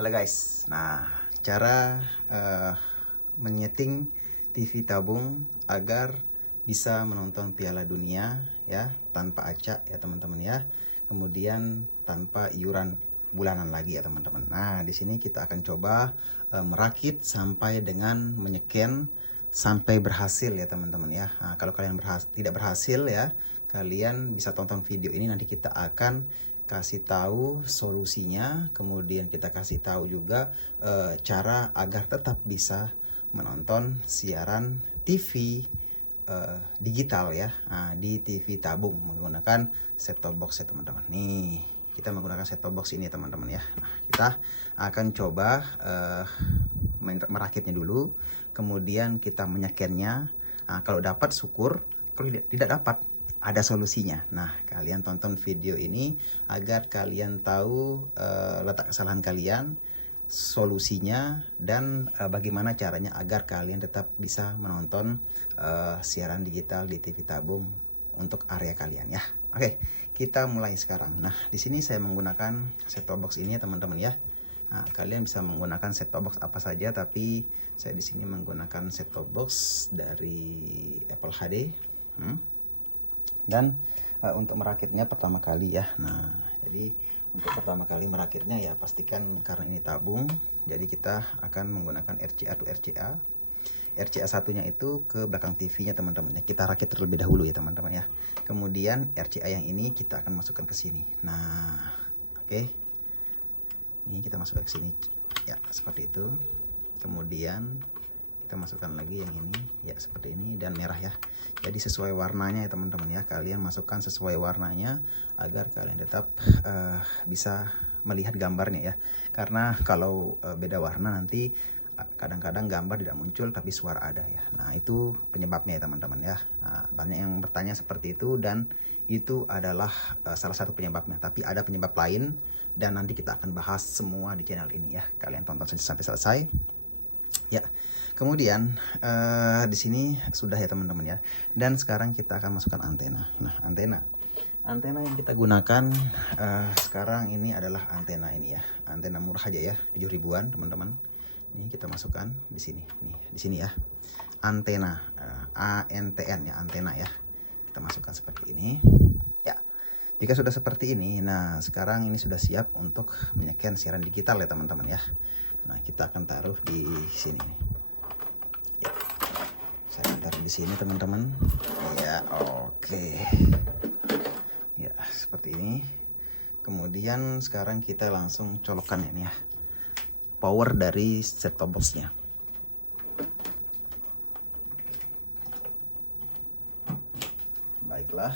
Halo guys, nah cara menyeting TV tabung agar bisa menonton Piala Dunia ya tanpa acak ya teman-teman ya. Kemudian tanpa iuran bulanan lagi ya teman-teman. Nah di sini kita akan coba merakit sampai dengan menyeken sampai berhasil ya teman-teman ya. Nah, kalau kalian tidak berhasil ya, kalian bisa tonton video ini, nanti kita akan kasih tahu solusinya, kemudian kita kasih tahu juga cara agar tetap bisa menonton siaran TV digital ya, di TV tabung menggunakan set top box ya teman-teman. Nih kita menggunakan set top box ini teman-teman ya. Nah, kita akan coba merakitnya dulu, kemudian kita menyekennya. Kalau dapat syukur, kalau tidak dapat ada solusinya. Nah, kalian tonton video ini agar kalian tahu letak kesalahan kalian, solusinya, dan bagaimana caranya agar kalian tetap bisa menonton siaran digital di TV tabung untuk area kalian ya. Oke, kita mulai sekarang. Nah, di sini saya menggunakan set top box ini ya teman-teman ya. Nah, kalian bisa menggunakan set top box apa saja, tapi saya di sini menggunakan set top box dari Apple HD. Dan untuk merakitnya pertama kali ya. Nah, jadi untuk pertama kali merakitnya ya pastikan, karena ini tabung, jadi kita akan menggunakan RCA to RCA. RCA satunya itu ke belakang TV-nya teman-teman ya. Kita rakit terlebih dahulu ya teman-teman ya. Kemudian RCA yang ini kita akan masukkan ke sini. Nah, oke. Ini kita masukkan ke sini ya, seperti itu. Kemudian kita masukkan lagi yang ini ya, seperti ini, dan merah ya. Jadi sesuai warnanya ya teman-teman ya, kalian masukkan sesuai warnanya agar kalian tetap bisa melihat gambarnya ya. Karena kalau beda warna nanti kadang-kadang gambar tidak muncul tapi suara ada ya. Nah itu penyebabnya ya teman-teman ya. Nah, banyak yang bertanya seperti itu, dan itu adalah salah satu penyebabnya, tapi ada penyebab lain dan nanti kita akan bahas semua di channel ini ya. Kalian tonton sampai selesai ya. Kemudian di sini sudah ya teman-teman ya. Dan sekarang kita akan masukkan antena. Nah, antena yang kita gunakan sekarang ini adalah antena ini ya. Antena murah aja ya, 7 ribuan teman-teman. Ini kita masukkan di sini. Nih, di sini ya. Antena ANTN ya, antena ya. Kita masukkan seperti ini. Ya. Jika sudah seperti ini, nah sekarang ini sudah siap untuk menyeken siaran digital ya teman-teman ya. Nah, kita akan taruh di sini. Ya, saya akan taruh di sini teman-teman. Ya, oke. Ya, seperti ini. Kemudian sekarang kita langsung colokkan ini ya, power dari set top box-nya. Baiklah.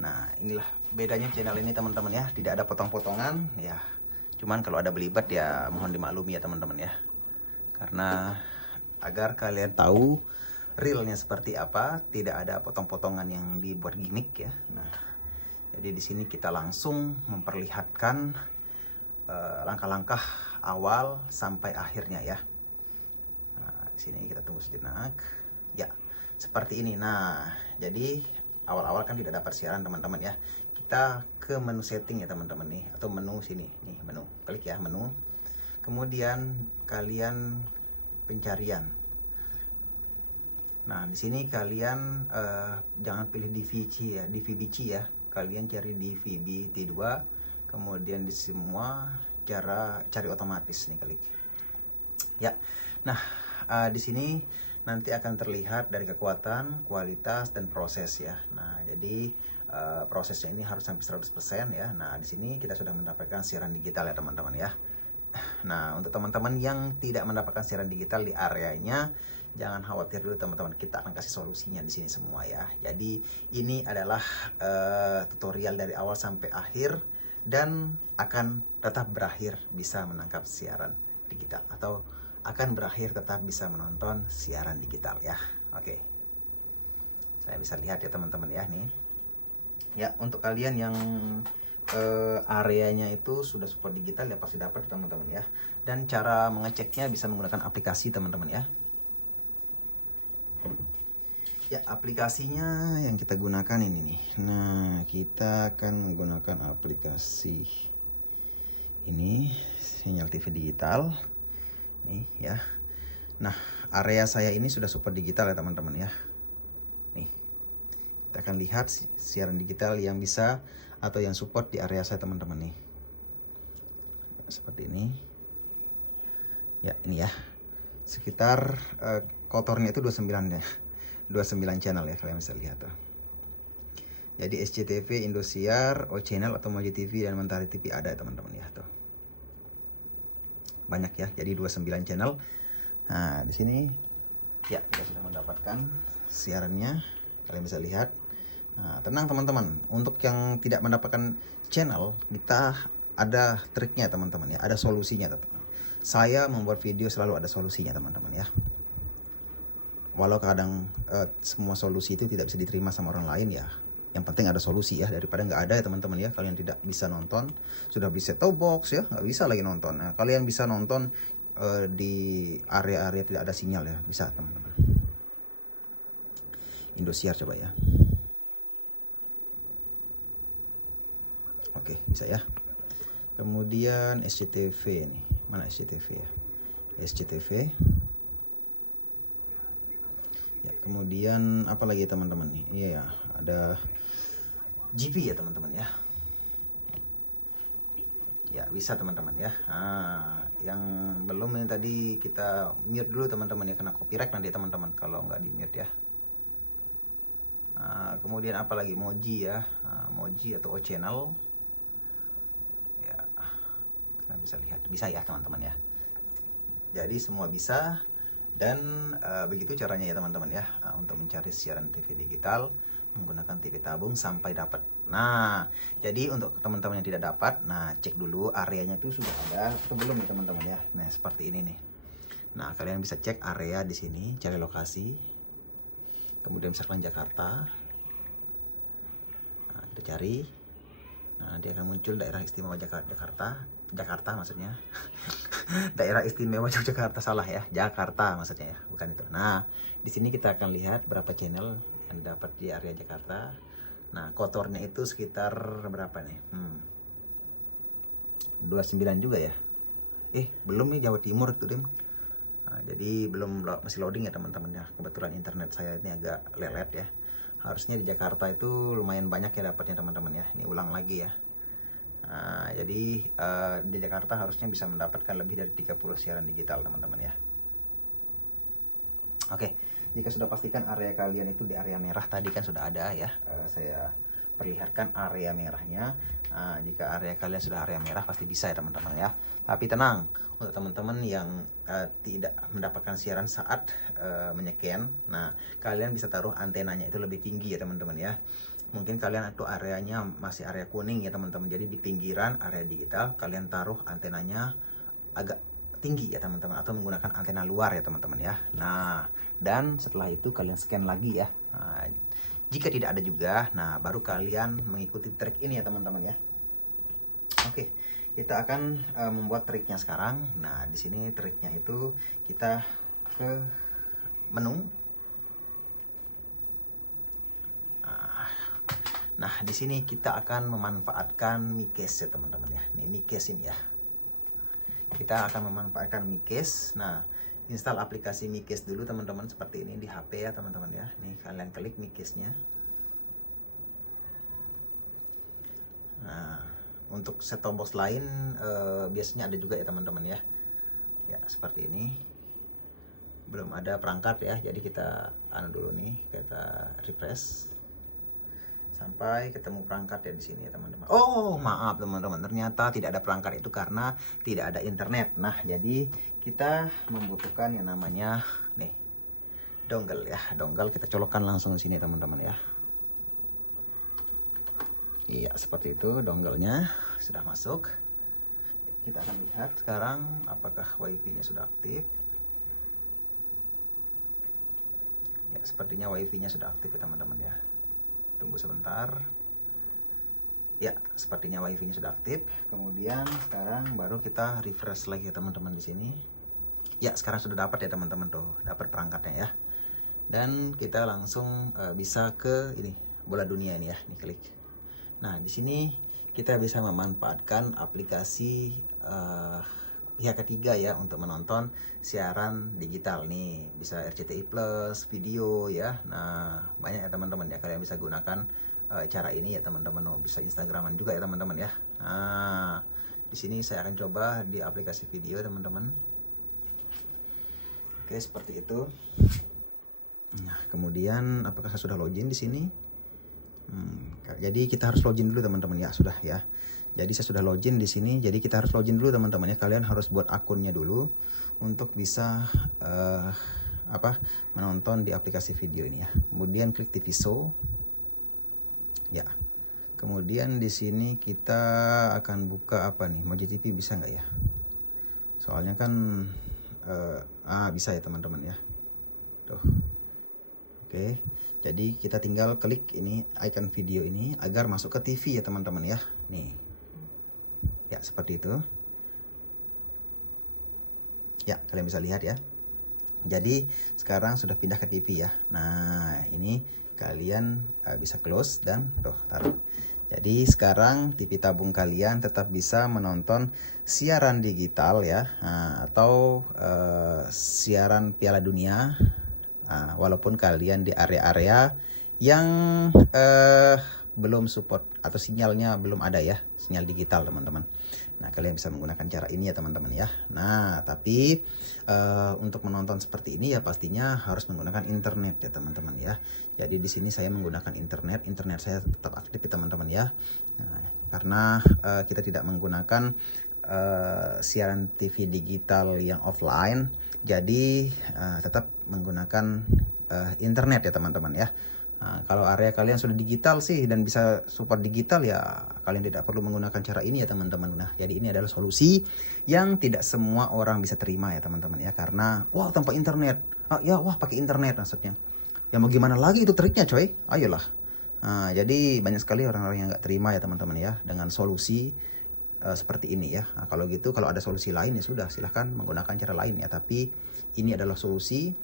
Nah, inilah bedanya channel ini teman-teman ya, tidak ada potong-potongan ya. Cuman kalau ada belibet ya mohon dimaklumi ya teman-teman ya. Karena agar kalian tahu realnya seperti apa, tidak ada potong-potongan yang dibuat gimmick ya. Nah, jadi di sini kita langsung memperlihatkan langkah-langkah awal sampai akhirnya ya. Nah, di sini kita tunggu sejenak. Ya, seperti ini. Nah, jadi awal-awal kan tidak dapat siaran teman-teman ya. Kita ke menu setting ya teman-teman nih, atau menu sini nih, menu. Klik ya menu. Kemudian kalian pencarian. Nah, di sini kalian jangan pilih DVC ya, DVB-C ya. Kalian cari DVB-T2. Kemudian di semua cara cari otomatis nih, klik. Ya. Nah, di sini nanti akan terlihat dari kekuatan, kualitas, dan proses ya. Nah, jadi prosesnya ini harus sampai 100% ya. Nah, di sini kita sudah mendapatkan siaran digital ya teman-teman ya. Nah, untuk teman-teman yang tidak mendapatkan siaran digital di areanya, jangan khawatir dulu teman-teman, kita akan kasih solusinya di sini semua ya. Jadi ini adalah tutorial dari awal sampai akhir, dan akan tetap berakhir bisa menangkap siaran digital, atau akan berakhir tetap bisa menonton siaran digital ya. Oke, saya bisa lihat ya teman-teman ya nih ya. Untuk kalian yang areanya itu sudah support digital ya pasti dapat teman-teman ya. Dan cara mengeceknya bisa menggunakan aplikasi teman-teman ya. Ya, aplikasinya yang kita gunakan ini nih. Nah, kita akan menggunakan aplikasi Ini sinyal TV digital nih ya. Nah, area saya ini sudah support digital ya teman-teman ya. Nih, kita akan lihat siaran digital yang bisa atau yang support di area saya teman-teman nih. Seperti ini. Ya, ini ya. Sekitar kotornya itu 29 ya. 29 channel ya, kalian bisa lihat tuh. Jadi SCTV, Indosiar, O Channel atau Moji TV dan Mentari TV ada ya teman-teman ya tuh. Banyak ya, jadi 29 channel. Nah, di sini ya kita sudah mendapatkan siarannya. Kalian bisa lihat. Nah, tenang teman-teman. Untuk yang tidak mendapatkan channel, kita ada triknya teman-teman ya, ada solusinya teman-teman. Saya membuat video selalu ada solusinya teman-teman ya. Walau kadang semua solusi itu tidak bisa diterima sama orang lain ya, yang penting ada solusi ya, daripada nggak ada ya teman-teman ya. Kalian tidak bisa nonton, sudah beli set-top box ya, nggak bisa lagi nonton. Nah, kalian bisa nonton di area-area tidak ada sinyal ya, bisa teman-teman. Indosiar coba ya. Oke, bisa ya. Kemudian SCTV nih, mana SCTV ya? SCTV. Ya, kemudian apa lagi teman-teman nih? Iya ya, ada GP ya teman-teman ya. Ya, bisa teman-teman ya. Nah, yang belum ini tadi kita mute dulu teman-teman ya, kena copyright nanti teman-teman kalau nggak di mute ya. Nah, kemudian apa lagi? Moji ya. Moji atau O Channel. Ya, kalian bisa lihat, bisa ya teman-teman ya. Jadi semua bisa. Dan begitu caranya ya teman-teman ya, untuk mencari siaran TV digital menggunakan TV tabung sampai dapat. Nah, jadi untuk teman-teman yang tidak dapat, nah cek dulu areanya itu sudah ada atau belum ya teman-teman ya. Nah, seperti ini nih. Nah, kalian bisa cek area di sini, cari lokasi. Kemudian misalkan Jakarta. Nah, kita cari. Nah, nanti akan muncul daerah istimewa Jakarta maksudnya. Daerah istimewa Yogyakarta, salah ya, Jakarta maksudnya ya, bukan itu. Nah, di sini kita akan lihat berapa channel yang dapat di area Jakarta. Nah, kotornya itu sekitar berapa nih? 29 juga ya. Belum nih, Jawa Timur itu deh. Nah, jadi belum, masih loading ya teman-teman ya. Kebetulan internet saya ini agak lelet ya. Harusnya di Jakarta itu lumayan banyak ya dapatnya teman-teman ya. Ini ulang lagi ya. Nah, jadi di Jakarta harusnya bisa mendapatkan lebih dari 30 siaran digital teman-teman ya. Oke, jika sudah pastikan area kalian itu di area merah tadi kan sudah ada ya. Saya perlihatkan area merahnya. Nah, jika area kalian sudah area merah pasti bisa ya teman-teman ya. Tapi tenang, untuk teman-teman yang tidak mendapatkan siaran saat menyeken, nah kalian bisa taruh antenanya itu lebih tinggi ya teman-teman ya. Mungkin kalian itu areanya masih area kuning ya teman-teman. Jadi di pinggiran area digital kalian taruh antenanya agak tinggi ya teman-teman, atau menggunakan antena luar ya teman-teman ya. Nah, dan setelah itu kalian scan lagi ya. Nah, jika tidak ada juga, nah baru kalian mengikuti trik ini ya teman-teman ya. Oke, kita akan membuat triknya sekarang. Nah, di sini triknya itu kita ke menu. Nah, di sini kita akan memanfaatkan Mikes ya teman-teman ya. Ini Mikes ini ya. Kita akan memanfaatkan Mikes. Nah, install aplikasi Mikes dulu teman-teman seperti ini di HP ya teman-teman ya. Nih kalian klik Mikesnya. Nah, untuk set-top box lain biasanya ada juga ya teman-teman ya. Ya, seperti ini. Belum ada perangkat ya. Jadi kita dulu nih, kita refresh sampai ketemu perangkat ya di sini ya teman-teman. Oh, maaf teman-teman, ternyata tidak ada perangkat itu karena tidak ada internet. Nah, jadi kita membutuhkan yang namanya nih dongle ya. Dongle kita colokkan langsung di sini teman-teman ya. Iya, seperti itu dongle-nya sudah masuk. Kita akan lihat sekarang apakah WiFi-nya sudah aktif. Ya, sepertinya WiFi-nya sudah aktif ya teman-teman ya. Tunggu sebentar. Ya, sepertinya WiFi-nya sudah aktif. Kemudian sekarang baru kita refresh lagi ya teman-teman di sini. Ya, sekarang sudah dapat ya teman-teman tuh, dapat perangkatnya ya. Dan kita langsung bisa ke ini bola dunia ini ya, nih klik. Nah, di sini kita bisa memanfaatkan aplikasi pihak ketiga ya untuk menonton siaran digital nih. Bisa RCTI Plus, video ya. Nah, banyak ya teman-teman ya, kalian bisa gunakan cara ini ya teman-teman. Bisa Instagraman juga ya teman-teman ya. Nah, di sini saya akan coba di aplikasi video teman-teman. Oke, seperti itu. Nah, kemudian apakah saya sudah login di sini? Jadi kita harus login dulu teman-teman ya, sudah ya. Jadi saya sudah login di sini. Jadi kita harus login dulu teman-teman ya. Kalian harus buat akunnya dulu untuk bisa menonton di aplikasi video ini ya. Kemudian klik TV Show. Ya. Kemudian di sini kita akan buka apa nih? MojiTV bisa nggak ya? Soalnya kan bisa ya teman-teman ya. Tuh. Oke, jadi kita tinggal klik ini icon video ini agar masuk ke TV ya teman-teman ya. Nih, ya seperti itu. Ya, kalian bisa lihat ya. Jadi sekarang sudah pindah ke TV ya. Nah, ini kalian bisa close dan tuh taruh. Jadi sekarang TV tabung kalian tetap bisa menonton siaran digital ya, atau siaran Piala Dunia. Walaupun kalian di area-area yang belum support atau sinyalnya belum ada ya, sinyal digital teman-teman. Nah, kalian bisa menggunakan cara ini ya teman-teman ya. Nah, tapi untuk menonton seperti ini ya pastinya harus menggunakan internet ya teman-teman ya. Jadi di sini saya menggunakan internet saya tetap aktif ya teman-teman ya. Nah, karena kita tidak menggunakan siaran TV digital yang offline, jadi tetap menggunakan internet ya teman-teman ya. Kalau area kalian sudah digital sih dan bisa support digital ya kalian tidak perlu menggunakan cara ini ya teman-teman. Nah, jadi ini adalah solusi yang tidak semua orang bisa terima ya teman-teman ya, karena wah tanpa internet, pakai internet maksudnya. Ya mau gimana lagi, itu triknya coy, ayolah. Jadi banyak sekali orang-orang yang nggak terima ya teman-teman ya dengan solusi seperti ini ya. Nah, kalau gitu, kalau ada solusi lain ya sudah, silahkan menggunakan cara lain ya. Tapi ini adalah solusi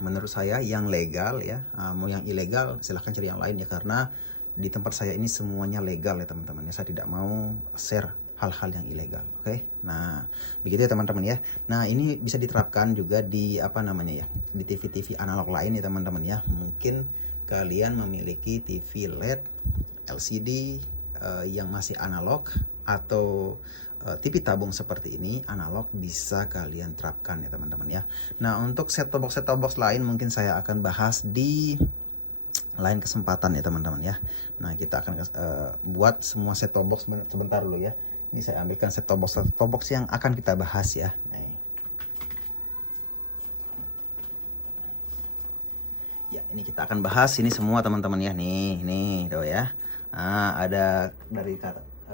menurut saya yang legal ya. Mau yang ilegal silahkan cari yang lain ya, karena di tempat saya ini semuanya legal ya teman-teman ya. Saya tidak mau share hal-hal yang ilegal. Oke. Nah, begitu ya teman-teman ya. Nah, ini bisa diterapkan juga di di TV-TV analog lain ya teman-teman ya. Mungkin kalian memiliki TV LED, LCD yang masih analog, atau TV tabung seperti ini analog, bisa kalian terapkan ya teman-teman ya. Nah, untuk set-top box lain mungkin saya akan bahas di lain kesempatan ya teman-teman ya. Nah, kita akan buat semua set-top box sebentar dulu ya. Ini saya ambilkan set-top box yang akan kita bahas ya. Ya, ini kita akan bahas ini semua teman-teman ya. Nih tuh ya. Ada dari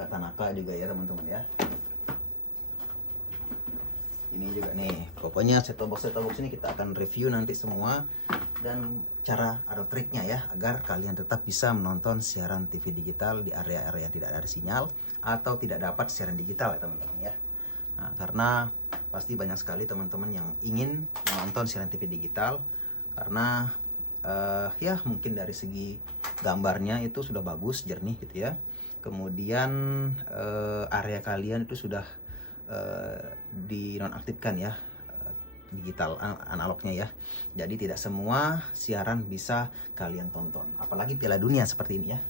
Tanaka juga ya teman-teman ya. Ini juga nih, pokoknya set-top box ini kita akan review nanti semua, dan cara atau triknya ya agar kalian tetap bisa menonton siaran TV digital di area-area yang tidak ada sinyal atau tidak dapat siaran digital ya teman-teman ya. Nah, karena pasti banyak sekali teman-teman yang ingin menonton siaran TV digital karena ya mungkin dari segi gambarnya itu sudah bagus, jernih gitu ya. Kemudian area kalian itu sudah dinonaktifkan ya, digital analognya ya. Jadi tidak semua siaran bisa kalian tonton, apalagi Piala Dunia seperti ini ya.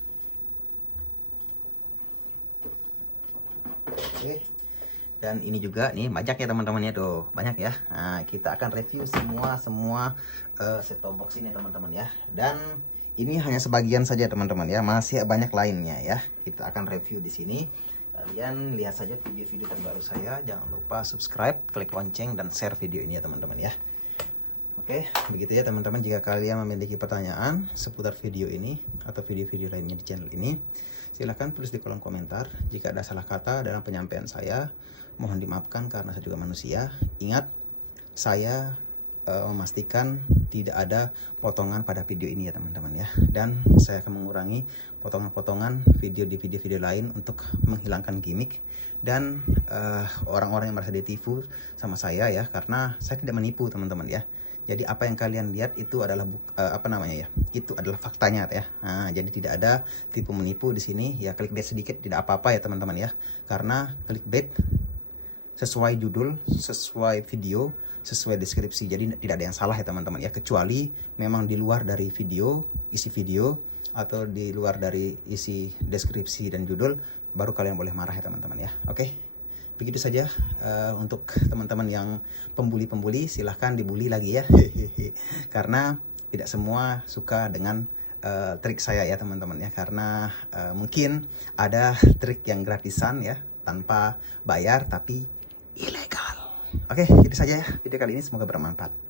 Oke. Dan ini juga nih banyak ya teman-teman ya, tuh banyak ya. Nah, kita akan review semua set-top box ini teman-teman ya. Dan ini hanya sebagian saja teman-teman ya, masih banyak lainnya ya. Kita akan review di sini. Kalian lihat saja video-video terbaru saya. Jangan lupa subscribe, klik lonceng, dan share video ini ya teman-teman ya. Oke, begitu ya teman-teman. Jika kalian memiliki pertanyaan seputar video ini atau video-video lainnya di channel ini, silahkan tulis di kolom komentar. Jika ada salah kata dalam penyampaian saya, mohon dimaafkan karena saya juga manusia. Ingat, saya memastikan tidak ada potongan pada video ini ya teman-teman ya. Dan saya akan mengurangi potongan-potongan video di video-video lain untuk menghilangkan gimmick dan orang-orang yang merasa ditipu sama saya ya, karena saya tidak menipu teman-teman ya. Jadi apa yang kalian lihat itu adalah itu adalah faktanya ya. Nah, jadi tidak ada tipu menipu di sini ya. Clickbait sedikit tidak apa-apa ya teman-teman ya, karena clickbait sesuai judul, sesuai video, sesuai deskripsi. Jadi tidak ada yang salah ya teman-teman ya, kecuali memang di luar dari video, isi video, atau di luar dari isi deskripsi dan judul, baru kalian boleh marah ya teman-teman ya. Oke, begitu saja. Untuk teman-teman yang pembuli-pembuli, silahkan dibully lagi ya. Karena tidak semua suka dengan trik saya ya teman-teman ya, karena mungkin ada trik yang gratisan ya, tanpa bayar tapi ilegal. Oke, itu saja ya video kali ini, semoga bermanfaat.